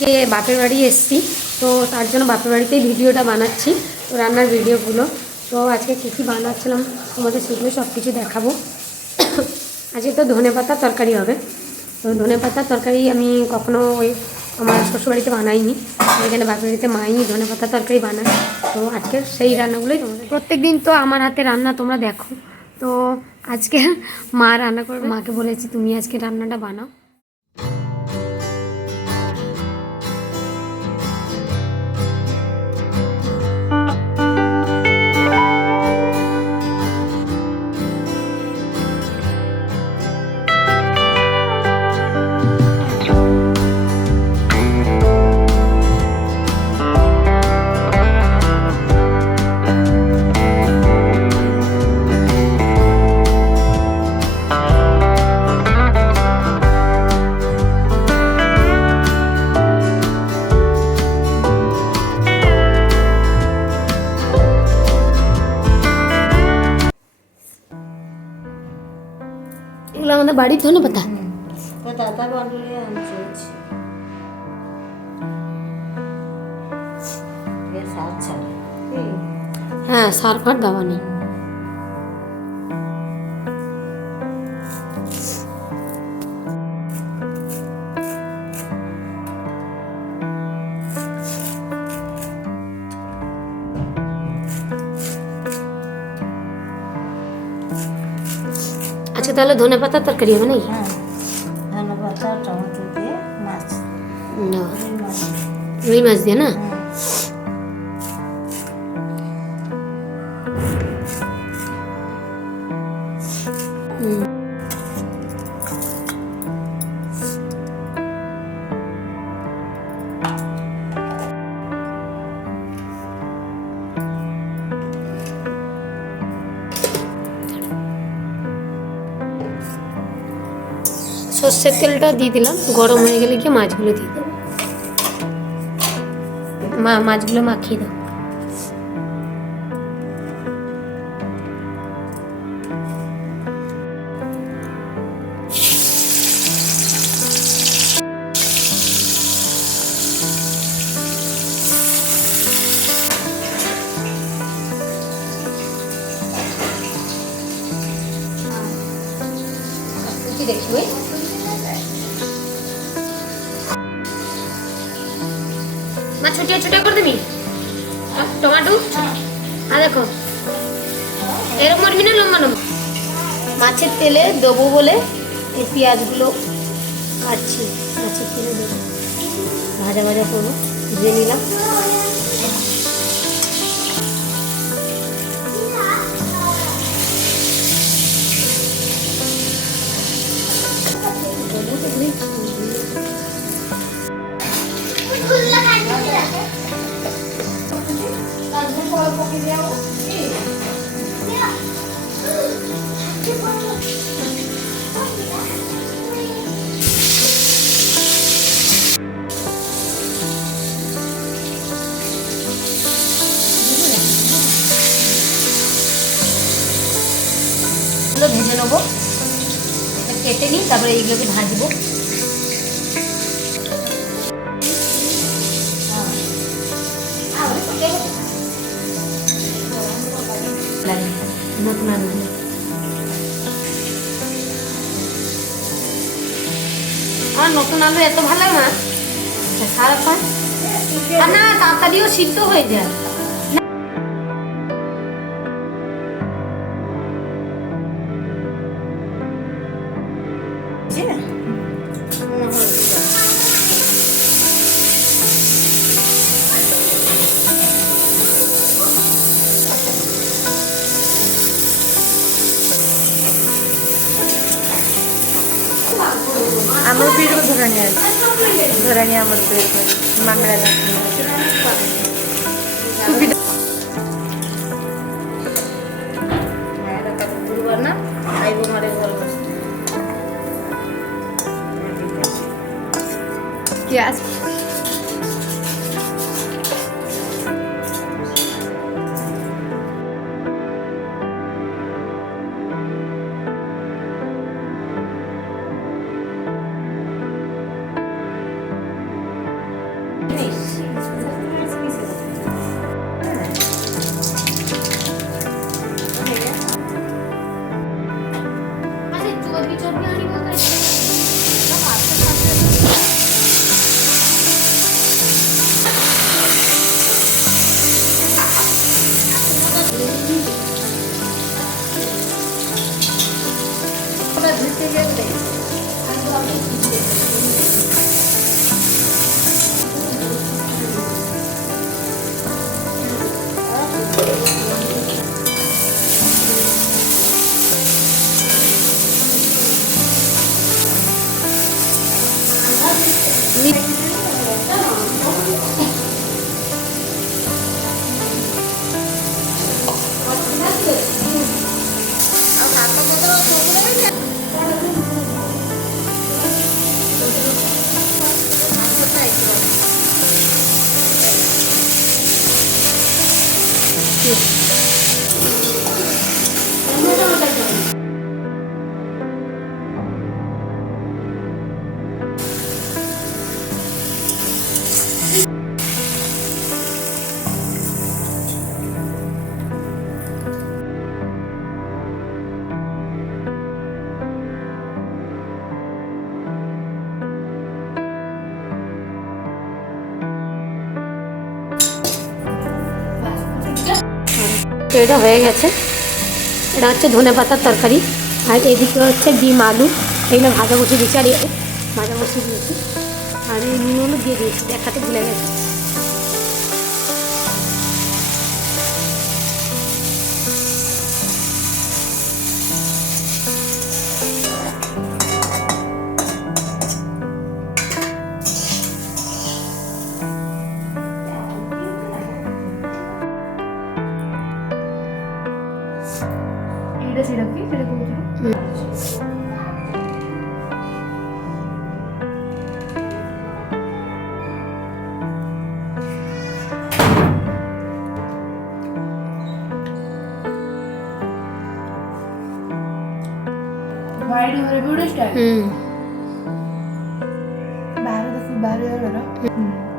আজকে বাপের বাড়ি এসেছি, তো তার জন্য বাপের বাড়িতেই ভিডিওটা বানাচ্ছি, তো রান্নার ভিডিওগুলো। তো আজকে কী কী বানাচ্ছিলাম তোমাদের সেগুলো সব কিছু দেখাবো। আজকে তো ধনেপাতার তরকারি হবে। তো ধনেপাতার তরকারি আমি কখনো ওই আমার শ্বশুরবাড়িতে বানাইনি, এখানে বাপের বাড়িতে মাই ধনেপাতার তরকারি বানায়। তো আজকে সেই রান্নাগুলোই তোমাদের, প্রত্যেক দিন তো আমার হাতে রান্না তোমরা দেখো, তো আজকে মা রান্না করবে। মাকে বলেছি তুমি আজকে রান্নাটা বানাও। এগুলো আমাদের বাড়ির ধনেপাতা। দাদা বানিয়ে আনছে। হ্যাঁ, সার ফার দেওয়া নেই। আচ্ছা, তাহলে ধনেপাতার তরকারি হবে নাকি? হ্যাঁ, ধনেপাতা টমেটো দিয়ে মাছ, না, রুই মাছ দিয়ে না। সর্ষের তেলটা দিয়ে দিলাম, গরম হয়ে গেলে কি মাছগুলো দিয়ে দেবো। মাছগুলো মাখিয়ে দাও। দেখি মাছ ছুটিয়ে ছুটিয়ে করে দিবি টমাটো। আর দেখো এরকম মারবি না, লম্বা লম্বা। মাছের তেলে দেবো বলে এই পেঁয়াজগুলো কাটছি, মাছের তেলে দেবো, ভাজা ভাজা করবো, ভেজে নিলাম। ভেজে নেবো, কেটে নিই, তারপরে এইগুলোকে ভাজবো। নতুন আলু আমার নতুন আলু এত ভালো লাগে না, সারাক্ষণ না তাড়াতাড়িও সিদ্ধ হয়ে যায়। আমার বের করে ধরে নিয়ে আমার বের করে মাংড়া না খাইব মারে ভালো কি আছে। তো এটা হয়ে গেছে। এটা হচ্ছে ধনে পাতার তরকারি, আর এদিকে হচ্ছে ডিম আলু এগুলো ভাজা বসিয়ে দিয়েছি, আর ভাজা বসিয়ে দিয়েছি, আর এই নুন হলুদ দিয়ে দিয়েছি, দেখাতে ভুলে গেছে। এটা সেটা কি সেটা বলছিল वाइड हो रहा है स्टाइल बाहर तो बाहर हो रहा